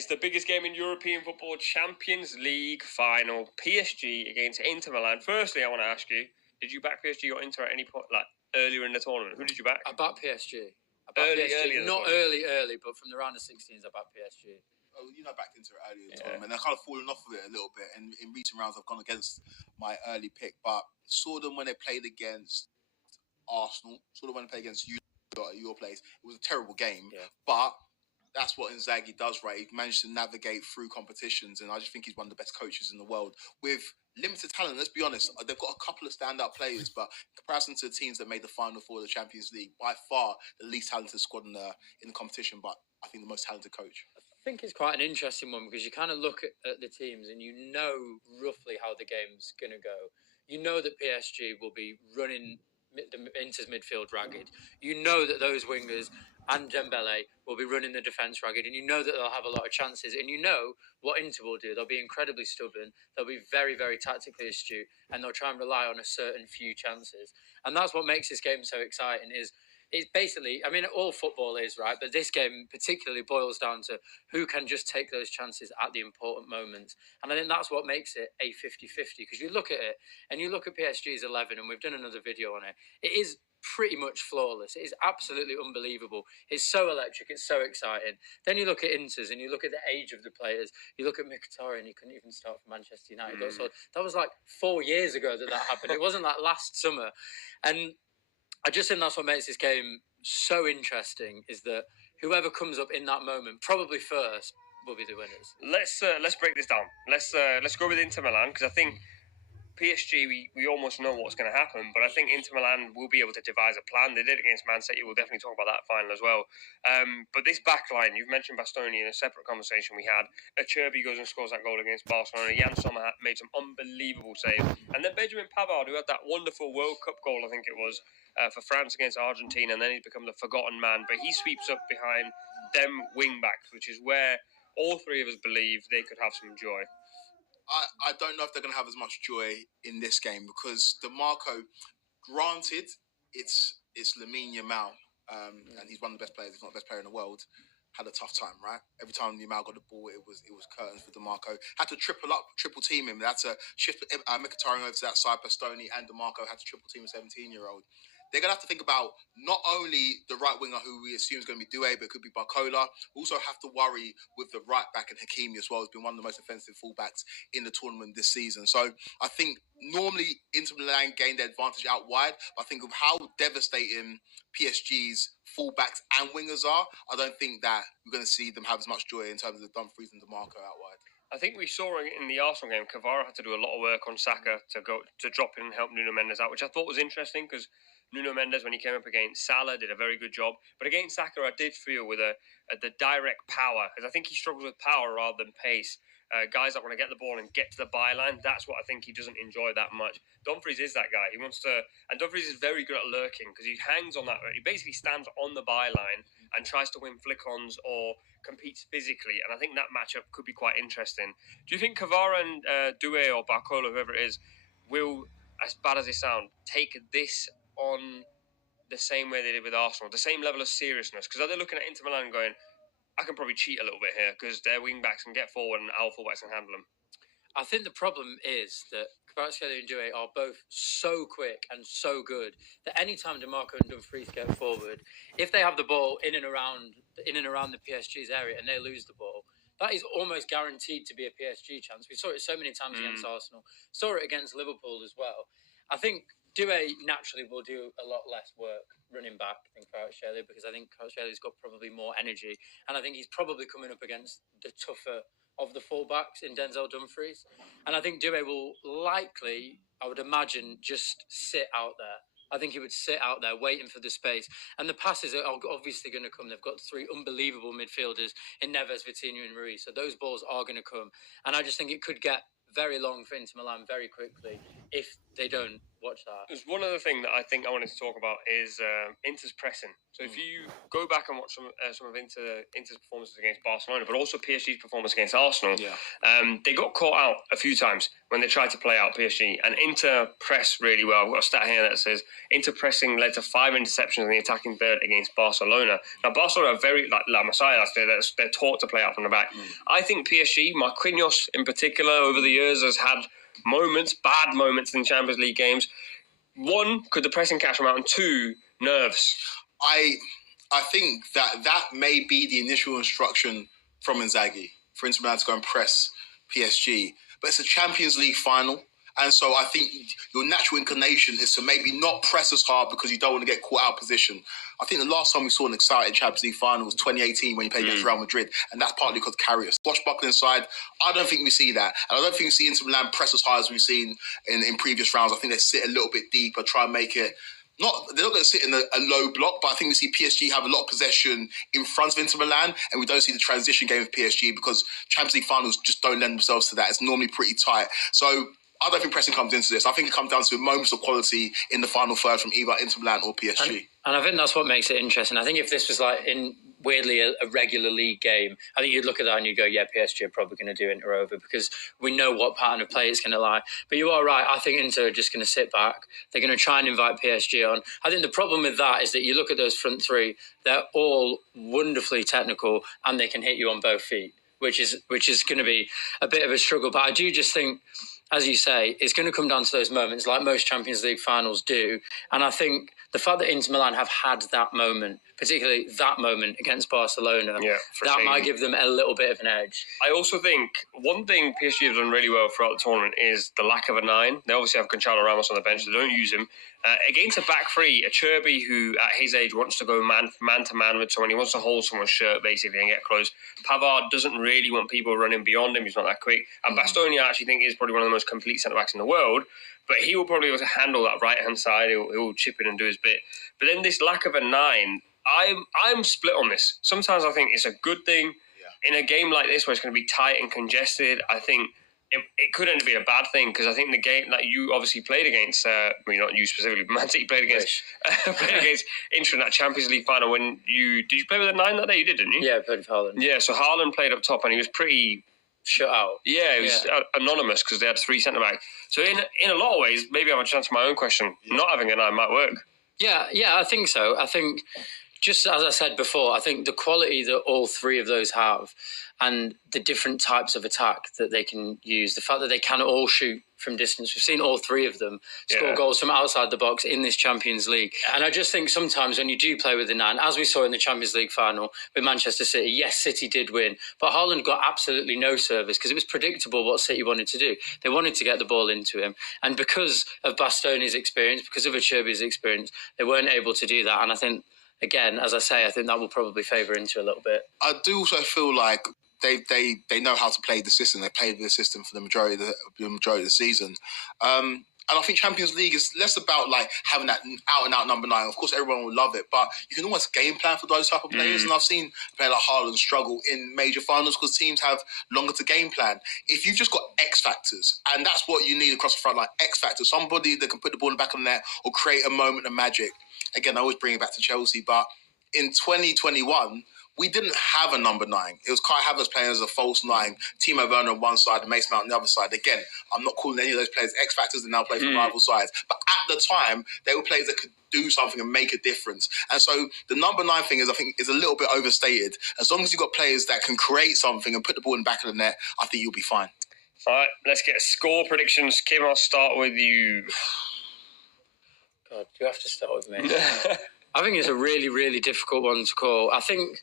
It's the biggest game in European football, Champions League final, PSG against Inter Milan. Firstly, I want to ask you, did you back PSG or Inter at any point, like earlier in the tournament? Who did you back? I backed PSG. Early not early, but from the round of 16s, I backed PSG. Oh, backed into it earlier in the tournament. I've kind of fallen off of it a little bit, and in recent rounds, I've gone against my early pick. But saw them when they played against Arsenal. Saw them when they played against you at your place. It was a terrible game, but that's what Inzaghi does, right? He managed to navigate through competitions, and I just think he's one of the best coaches in the world with limited talent. Let's be honest, they've got a couple of standout players, but in comparison to the teams that made the final four of the Champions League, by far the least talented squad in the competition, but I think the most talented coach. I think it's quite an interesting one because you kind of look at the teams and you know roughly how the game's going to go. You know that PSG will be running Inter's midfield ragged. You know that those wingers and Dembele will be running the defence ragged, and you know that they'll have a lot of chances, and you know what Inter will do. They'll be incredibly stubborn, they'll be very, very tactically astute, and they'll try and rely on a certain few chances. And that's what makes this game so exciting is it's basically, I mean, all football is, right? But this game particularly boils down to who can just take those chances at the important moments. And I think that's what makes it a 50-50, because you look at it and you look at PSG's 11, and we've done another video on it. It is pretty much flawless. It is absolutely unbelievable. It's so electric. It's so exciting. Then you look at Inter's and you look at the age of the players. You look at Mkhitaryan, he couldn't even start for Manchester United. That was like 4 years ago that happened. It wasn't like last summer. And I just think that's what makes this game so interesting, is that whoever comes up in that moment, probably first, will be the winners. Let's break this down. Let's go with Inter Milan, because I think PSG, we almost know what's going to happen, but I think Inter Milan will be able to devise a plan. They did it against Man City. We'll definitely talk about that final as well. But this back line, you've mentioned Bastoni in a separate conversation we had. Acerbi goes and scores that goal against Barcelona. Jan Sommer made some unbelievable saves. And then Benjamin Pavard, who had that wonderful World Cup goal, I think it was, for France against Argentina, and then he's become the forgotten man. But he sweeps up behind them wing-backs, which is where all three of us believe they could have some joy. I don't know if they're going to have as much joy in this game, because DeMarco, granted, it's Lamine Yamal, and he's one of the best players, if not the best player in the world, had a tough time, right? Every time Yamal got the ball, it was curtains for DeMarco. Had to triple team him. Had to shift Mkhitaryan over to that side. Bastoni and DeMarco had to triple team a 17-year-old. They're going to have to think about not only the right winger, who we assume is going to be Doué, but it could be Barcola. Also have to worry with the right back and Hakimi as well. Has been one of the most offensive fullbacks in the tournament this season. So I think normally Inter Milan gain their advantage out wide. But I think of how devastating PSG's fullbacks and wingers are, I don't think that we're going to see them have as much joy in terms of Dumfries and DeMarco out wide. I think we saw in the Arsenal game, Kvara had to do a lot of work on Saka to drop in and help Nuno Mendes out, which I thought was interesting, because Nuno Mendes, when he came up against Salah, did a very good job. But against Saka, I did feel with the direct power, because I think he struggles with power rather than pace. Guys that want to get the ball and get to the byline, that's what I think he doesn't enjoy that much. Dumfries is that guy. He wants to, and Dumfries is very good at lurking, because he hangs on that. He basically stands on the byline and tries to win flick-ons or competes physically. And I think that matchup could be quite interesting. Do you think Kvara and Doué or Barcola, whoever it is, will, as bad as they sound, take this on the same way they did with Arsenal, the same level of seriousness? Because they're looking at Inter Milan going, I can probably cheat a little bit here, because their wing-backs can get forward and our full-backs can handle them. I think the problem is that Kvaratskhelia and Doué are both so quick and so good that any time DeMarco and Dumfries get forward, if they have the ball in and around the PSG's area and they lose the ball, that is almost guaranteed to be a PSG chance. We saw it so many times against Arsenal, saw it against Liverpool as well. I think Doué naturally will do a lot less work running back than Kvaratskhelia, because I think Kvaratskhelia has got probably more energy, and I think he's probably coming up against the tougher of the fullbacks in Denzel Dumfries. And I think Doué will likely, I would imagine, just sit out there. I think he would sit out there waiting for the space. And the passes are obviously going to come. They've got three unbelievable midfielders in Neves, Vitinha and Ruiz. So those balls are going to come. And I just think it could get very long for Inter Milan very quickly if they don't watch that. There's one other thing that I think I wanted to talk about is Inter's pressing. So if you go back and watch some of Inter's performances against Barcelona, but also PSG's performance against Arsenal, they got caught out a few times when they tried to play out PSG, and Inter pressed really well. I've got a stat here that says Inter pressing led to 5 interceptions in the attacking third against Barcelona. Now Barcelona are very, like La Masia, they're taught to play out from the back. I think PSG, Marquinhos in particular, over the years has had bad moments in Champions League games. One, could the pressing catch him out? And two, nerves. I think that may be the initial instruction from Inzaghi for Inter Milan to go and press PSG. But it's a Champions League final. And so I think your natural inclination is to maybe not press as hard because you don't want to get caught out of position. I think the last time we saw an exciting Champions League final was 2018 when he played against Real Madrid, and that's partly because Karius. Swashbuckling side, I don't think we see that. And I don't think we see Inter Milan press as hard as we've seen in previous rounds. I think they sit a little bit deeper, try and make it... They're not going to sit in a low block, but I think we see PSG have a lot of possession in front of Inter Milan, and we don't see the transition game of PSG because Champions League finals just don't lend themselves to that. It's normally pretty tight. So I don't think pressing comes into this. I think it comes down to moments of quality in the final third from either Inter Milan or PSG. And I think that's what makes it interesting. I think if this was like weirdly a regular league game, I think you'd look at that and you'd go, yeah, PSG are probably going to do Inter over because we know what pattern of play it's going to lie. But you are right. I think Inter are just going to sit back. They're going to try and invite PSG on. I think the problem with that is that you look at those front three, they're all wonderfully technical and they can hit you on both feet, which is going to be a bit of a struggle. But I do just think, as you say, it's going to come down to those moments like most Champions League finals do. And I think the fact that Inter Milan have had that moment, particularly that moment against Barcelona, that might give them a little bit of an edge. I also think one thing PSG have done really well throughout the tournament is the lack of a 9. They obviously have Gonçalo Ramos on the bench. They don't use him. Against a back three, a Cherby who at his age wants to go man to man with someone. He wants to hold someone's shirt basically and get close. Pavard doesn't really want people running beyond him. He's not that quick. And Bastoni, I actually think, is probably one of the most complete centre-backs in the world. But he will probably be able to handle that right-hand side. He'll chip in and do his bit. But then this lack of a 9, I'm split on this. Sometimes I think it's a good thing. In a game like this where it's going to be tight and congested, I think it could end up being a bad thing because I think the game that you obviously played against, not you specifically, but Man City played against Inter in that Champions League final. Did you play with a 9 that day? You did, didn't you? Yeah, I played with Haaland. Yeah, so Haaland played up top and he was pretty shut out. Yeah, it was anonymous because they had 3 centre backs. So in a lot of ways, maybe I have a chance to my own question. Not having a 9 might work. Yeah, I think so. I think, just as I said before, I think the quality that all 3 of those have and the different types of attack that they can use, the fact that they can all shoot from distance. We've seen all 3 of them score goals from outside the box in this Champions League. And I just think sometimes when you do play with the 9, as we saw in the Champions League final with Manchester City, yes, City did win, but Haaland got absolutely no service because it was predictable what City wanted to do. They wanted to get the ball into him. And because of Bastoni's experience, because of Acerbi's experience, they weren't able to do that. And I think, again, as I say, I think that will probably favour Inter a little bit. I do also feel like they know how to play the system. They played the system for the majority of the season. And I think Champions League is less about like having that out-and-out number 9. Of course, everyone will love it, but you can almost game plan for those type of players. And I've seen a player like Haaland struggle in major finals because teams have longer to game plan. If you've just got X factors, and that's what you need across the front line, X factors, somebody that can put the ball in the back of the net or create a moment of magic. Again, I always bring it back to Chelsea, but in 2021, we didn't have a number 9. It was Kai Havertz playing as a false 9, Timo Werner on one side and Mason Mount on the other side. Again, I'm not calling any of those players X factors that now play for rival sides. But at the time, they were players that could do something and make a difference. And so the number 9 thing I think, is a little bit overstated. As long as you've got players that can create something and put the ball in the back of the net, I think you'll be fine. All right, let's get score predictions. Kim, I'll start with you. God, you have to start with me. I think it's a really, really difficult one to call. I think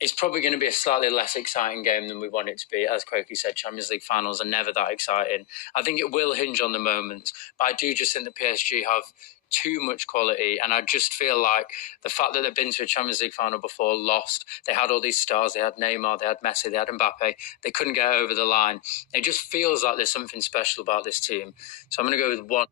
it's probably going to be a slightly less exciting game than we want it to be. As Croaky said, Champions League finals are never that exciting. I think it will hinge on the moments, but I do just think the PSG have too much quality, and I just feel like the fact that they've been to a Champions League final before, lost, they had all these stars, they had Neymar, they had Messi, they had Mbappe, they couldn't get over the line. It just feels like there's something special about this team. So I'm going to go with 1.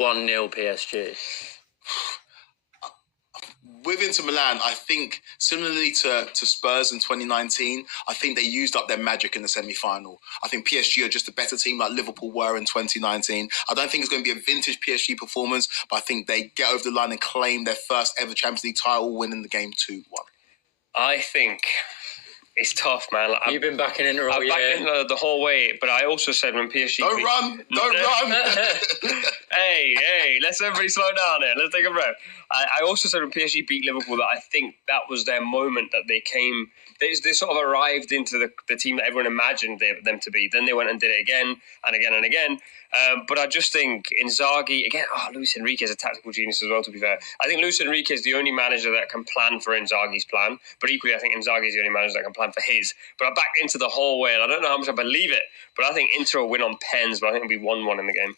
1-0 PSG. With Inter Milan, I think similarly to Spurs in 2019, I think they used up their magic in the semi-final. I think PSG are just a better team like Liverpool were in 2019. I don't think it's going to be a vintage PSG performance, but I think they get over the line and claim their first ever Champions League title, winning the game 2-1. I think it's tough, man. Like, You've been backing Inter all I'm year. backing the whole way, but I also said when PSG... Don't run! Hey, let's everybody slow down here. Let's take a breath. I also said when PSG beat Liverpool that I think that was their moment, that they came... They sort of arrived into the team that everyone imagined them to be. Then they went and did it again and again and again. But I just think Inzaghi, again, Luis Enrique is a tactical genius as well, to be fair. I think Luis Enrique is the only manager that can plan for Inzaghi's plan. But equally, I think Inzaghi is the only manager that can plan for his. But I backed into the whole way, and I don't know how much I believe it, but I think Inter will win on pens, but I think it'll be 1-1 in the game.